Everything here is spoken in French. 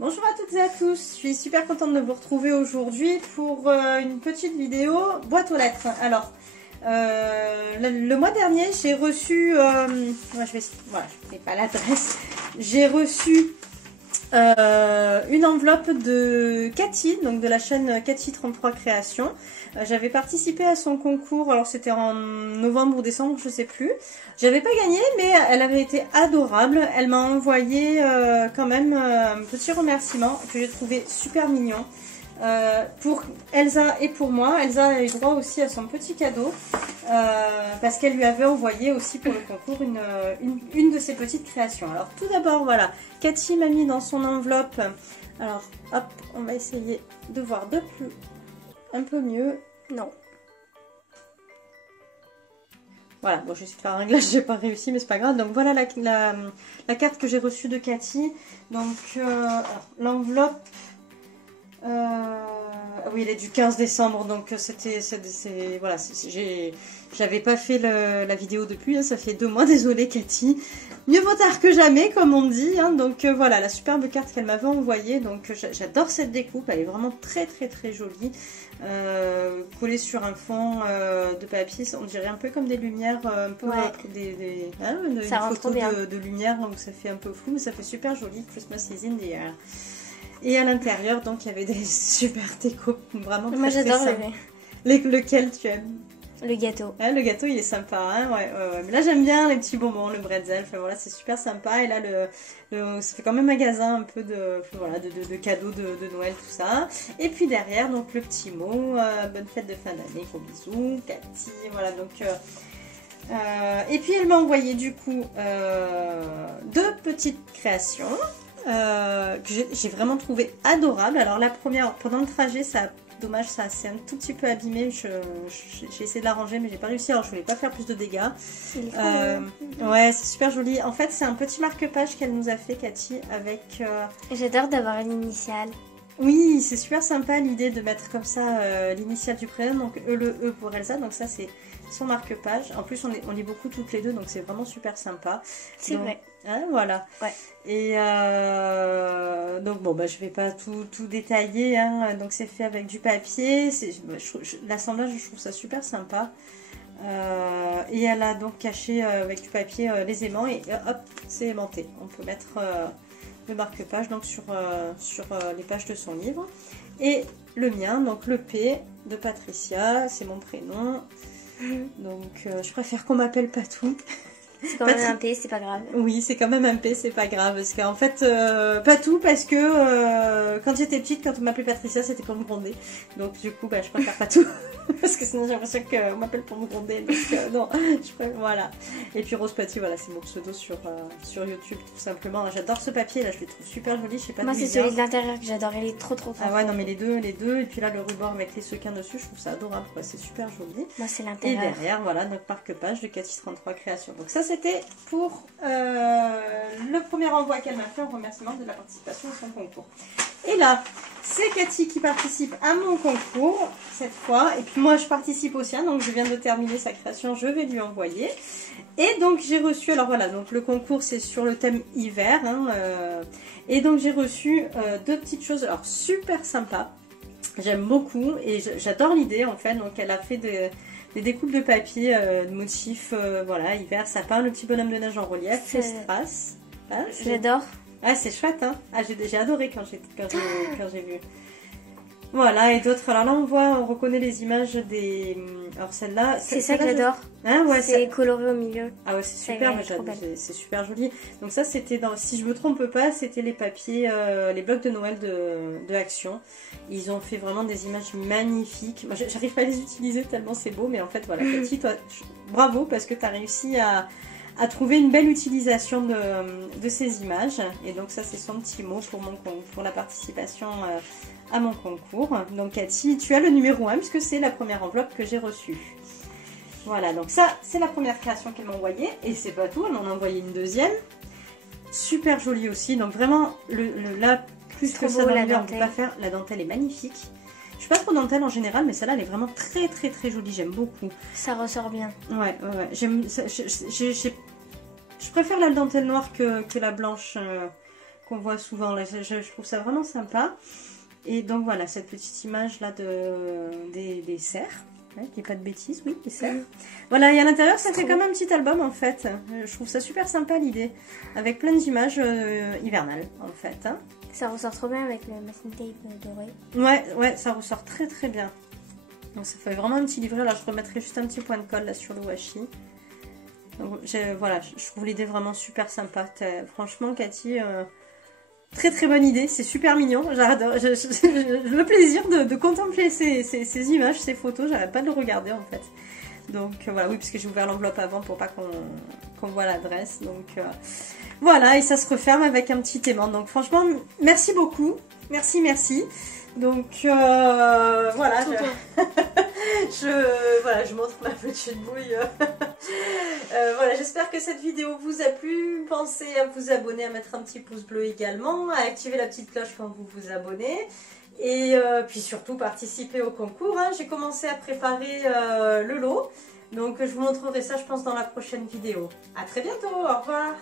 Bonjour à toutes et à tous, je suis super contente de vous retrouver aujourd'hui pour une petite vidéo boîte aux lettres. Alors, le mois dernier, j'ai reçu, je n'ai pas l'adresse, j'ai reçu une enveloppe de Cathy, donc de la chaîne Cathy 33 Créations. J'avais participé à son concours, alors c'était en novembre ou décembre, je sais plus. J'avais pas gagné, mais elle avait été adorable. Elle m'a envoyé quand même un petit remerciement que j'ai trouvé super mignon. Pour Elsa et pour moi. Elsa a eu droit aussi à son petit cadeau parce qu'elle lui avait envoyé aussi pour le concours une de ses petites créations. Alors tout d'abord, voilà, Cathy m'a mis dans son enveloppe. Alors hop, on va essayer de voir un peu mieux. Non. Voilà, bon, j'ai essayé de faire un réglage, j'ai pas réussi, mais c'est pas grave. Donc voilà la carte que j'ai reçue de Cathy. Donc l'enveloppe. Oui, elle est du 15 décembre, donc voilà, j'avais pas fait la vidéo depuis, hein, ça fait 2 mois, désolée Cathy. Mieux vaut tard que jamais, comme on dit, hein, donc voilà, la superbe carte qu'elle m'avait envoyée, donc j'adore cette découpe, elle est vraiment très très très jolie, collée sur un fond de papier, on dirait un peu comme des lumières, un peu une photo de lumière où ça fait un peu flou, mais ça fait super joli, Christmas is in the air. Et à l'intérieur, donc, il y avait des super décos, vraiment très, moi j'adore lequel tu aimes? Le gâteau. Le gâteau, il est sympa, hein, ouais. Mais là, j'aime bien les petits bonbons, le bretzel, enfin, voilà, c'est super sympa. Et là, ça fait quand même magasin un peu de cadeaux de Noël, tout ça. Et puis derrière, donc, le petit mot, bonne fête de fin d'année, gros bisous, Cathy, voilà, donc... et puis, elle m'a envoyé, du coup, 2 petites créations. Que j'ai vraiment trouvé adorable. Alors la première, pendant le trajet, dommage, ça s'est un tout petit peu abîmé. J'ai essayé de l'arranger, mais j'ai pas réussi. Alors je voulais pas faire plus de dégâts. Ouais, c'est super joli. En fait, c'est un petit marque-page qu'elle nous a fait, Cathy, avec. J'adore d'avoir une initiale. Oui, c'est super sympa l'idée de mettre comme ça l'initiale du prénom, donc le E pour Elsa. Donc ça, c'est son marque-page. En plus, on lit beaucoup toutes les deux, donc c'est vraiment super sympa. C'est vrai. Hein, voilà. Ouais. Et donc bon, bah, je vais pas tout détailler. Hein. Donc c'est fait avec du papier. L'assemblage, je trouve ça super sympa. Et elle a donc caché avec du papier les aimants et hop, c'est aimanté. On peut mettre le marque-page donc sur les pages de son livre. Et le mien, donc le P de Patricia, c'est mon prénom. Donc je préfère qu'on m'appelle Patou. C'est quand même un P, c'est pas grave. Oui, c'est quand même un P, c'est pas grave. Parce qu'en fait, Patou, parce que quand j'étais petite, quand on m'appelait Patricia, c'était pour me gronder. Donc du coup, bah, je préfère Patou. Parce que sinon, j'ai l'impression qu'on m'appelle pour me gronder. Donc non, voilà. Et puis Rose Paty, voilà, c'est mon pseudo sur YouTube, tout simplement. J'adore ce papier, là, je le trouve super joli. Je sais pas. Moi, c'est celui de l'intérieur que j'adore. Il est trop trop fort. Ah ouais, non, mais les deux. Et puis là, le ruban avec les sequins dessus, je trouve ça adorable, quoi. C'est super joli. Moi, c'est l'intérieur. Et derrière, voilà, notre marque-page de Cathy 33 Créations. Donc ça, c'était pour le premier envoi qu'elle m'a fait en remerciement de la participation à son concours. Et là, c'est Cathy qui participe à mon concours cette fois. Et puis moi, je participe aussi. Donc je viens de terminer sa création, je vais lui envoyer. Et donc j'ai reçu, alors voilà, donc le concours c'est sur le thème hiver. Hein, et donc j'ai reçu 2 petites choses, alors super sympas. J'aime beaucoup et j'adore l'idée en fait. Donc elle a fait des découpes de papier, de motifs, voilà, hiver, sapin, le petit bonhomme de neige en relief, les strass. Ah, j'adore. Ah, c'est chouette, hein. Ah, j'ai adoré quand j'ai vu. Voilà, et d'autres. Alors là, on reconnaît les images des... Alors celle-là... C'est ça que j'adore. Hein, ouais, c'est coloré au milieu. Ah ouais, c'est super, c'est super joli. Donc ça, c'était dans... Si je me trompe pas, c'était les papiers, les blocs de Noël de Action. Ils ont fait vraiment des images magnifiques. Moi, j'arrive pas à les utiliser tellement c'est beau, mais en fait, voilà, Cathy, toi, bravo, parce que tu as réussi à trouver une belle utilisation de ces images. Et donc ça, c'est son petit mot pour la participation à mon concours. Donc Cathy, tu as le numéro 1 puisque c'est la première enveloppe que j'ai reçue. Voilà, donc ça, c'est la première création qu'elle m'a envoyée. Et c'est pas tout, elle m'en a envoyé une deuxième. Super jolie aussi. Donc vraiment, là, plus que ça dans l'hiver, on peut pas faire. La dentelle est magnifique. Je suis pas trop dentelle en général, mais celle-là, elle est vraiment très très très jolie. J'aime beaucoup. Ça ressort bien. Ouais. Je préfère la dentelle noire que la blanche. qu'on voit souvent. Là. Je trouve ça vraiment sympa. Et donc voilà, cette petite image là des cerfs. Ouais, je dis pas de bêtises, oui, des cerfs. Voilà, et à l'intérieur, ça fait comme un petit album en fait. Je trouve ça super sympa l'idée. Avec plein d'images hivernales en fait. Hein. Ça ressort trop bien avec le masking tape doré. Ouais, ça ressort très très bien. Donc ça fait vraiment un petit livret. Là, je remettrai juste un petit point de colle là sur le washi. Donc, voilà, je trouve l'idée vraiment super sympa. Franchement, Cathy, très très bonne idée. C'est super mignon. J'adore. Le plaisir de contempler ces images, ces photos. J'arrête pas de le regarder en fait. Donc voilà, oui, parce que j'ai ouvert l'enveloppe avant pour pas qu'on voit l'adresse. Donc voilà, et ça se referme avec un petit aimant. Donc franchement, merci beaucoup. Merci. Donc voilà, je montre ma petite bouille. Voilà, j'espère que cette vidéo vous a plu. Pensez à vous abonner, à mettre un petit pouce bleu également, à activer la petite cloche quand vous vous abonnez. Et puis surtout participer au concours. Hein. J'ai commencé à préparer le lot. Donc je vous montrerai ça, je pense, dans la prochaine vidéo. À très bientôt, au revoir.